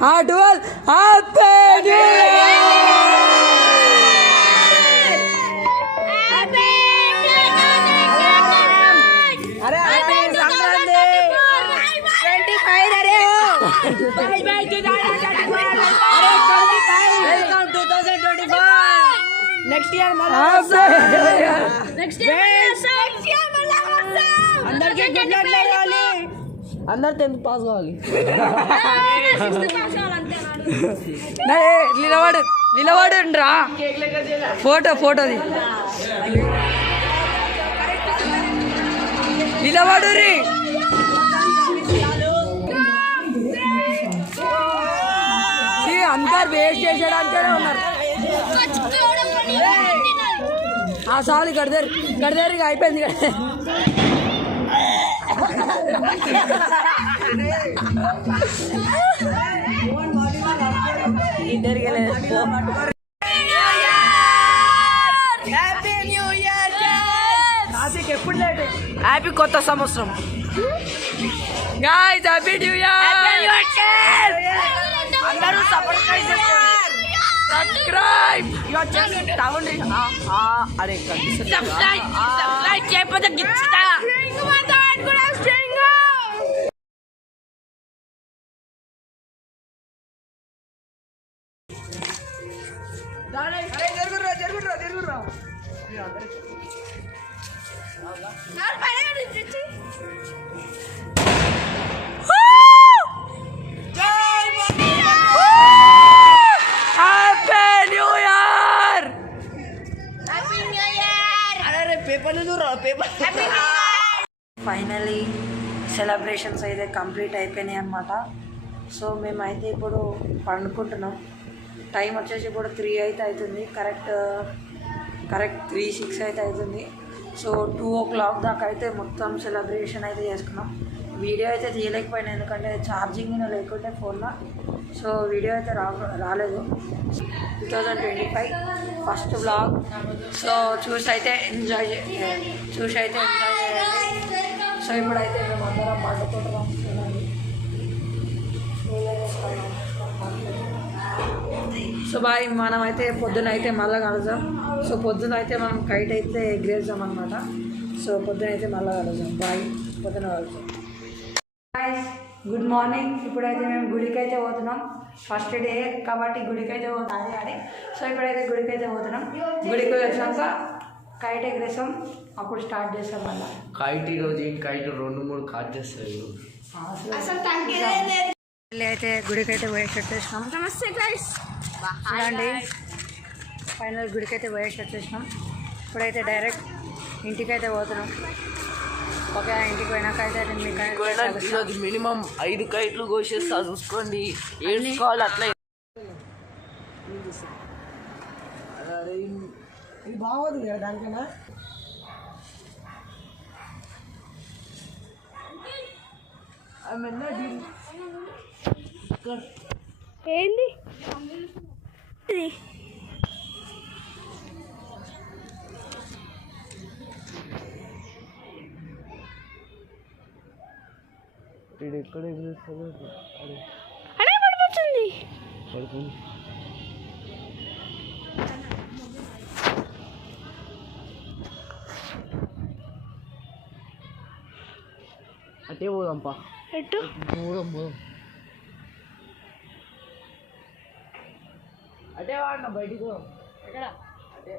12 happy new next year అందరికి అందరు 10th pass కావాలి. నిలబడు రా ఫోటోది నిలబడు రీ అందరు వేస్ట్ చేసేదానికే ఉన్నారు. ఆ సాలి గడిదేరు అయిపోయింది. హ్యాపీ కొత్త సంవత్సరం. Guys happy new year. అందరూ సబ్స్క్రైబ్ చేయకపోతే గిచ్చుతా. ఫైనలీ సెలబ్రేషన్స్ అయితే కంప్లీట్ అయిపోయినాయి అన్నమాట. సో మేమైతే ఇప్పుడు పండుకుంటున్నాం. టైం వచ్చేసి ఇప్పుడు 3 అయితే అవుతుంది. కరెక్ట్ 3:06 అయితే అవుతుంది. సో 2 o'clock దాకా అయితే మొత్తం సెలబ్రేషన్ అయితే చేసుకున్నాం. వీడియో అయితే తీయలేకపోయినా ఎందుకంటే ఛార్జింగ్ లేకుంటే ఫోన్లో. సో వీడియో అయితే రాలేదు. 2025 ఫస్ట్ వ్లాగ్. సో చూసి అయితే ఎంజాయ్ చేయండి. సో ఇప్పుడైతే మేము అందరం పండుకుంటున్నాం. సో బాయ్, మనమైతే పొద్దున అయితే మళ్ళీ కలుద్దాం. సో పొద్దున అయితే మనం కైట్ అయితే ఎగిరేద్దాం అనమాట. సో పొద్దున అయితే మళ్ళీ కలుద్దాం. బాయ్, పొద్దున కలుద్దాం. Good morning. ఇప్పుడైతే మేము గుడికి అయితే పోతున్నాం. ఫస్ట్ డే కాబట్టి గుడికి అయితే పోతాం అని. సో ఇప్పుడైతే గుడికి అయితే పోతున్నాం. గుడికి వచ్చాక కైట్ ఎగిరేసాం, అప్పుడు స్టార్ట్ చేస్తాం మళ్ళీ. కైట్ ఈరోజు కైట్ 2-3 కాట్ చేస్తారు. అయితే గుడికి అయితే పోయేసి వచ్చేసినాం. చూడండి, ఫైనల్ గుడికి అయితే పోయేసి వచ్చేసినాం. ఇప్పుడైతే డైరెక్ట్ ఇంటికి అయితే పోతున్నాం. ఓకే, ఇంటికి పోయినాక అయితే మీకు మినిమం 5 కైట్లు కోసేస్తా, చూసుకోండి. ఏడుకోవాలి అట్లా. ఇది బాగోదు కదా దానికన్నా. ఏంది ఎక్కడ అడే పడిపోతుంది. అటే పోదాంపా. ఎటు పోదాం. అటే వాడిన బయటికి. ఎక్కడ అటే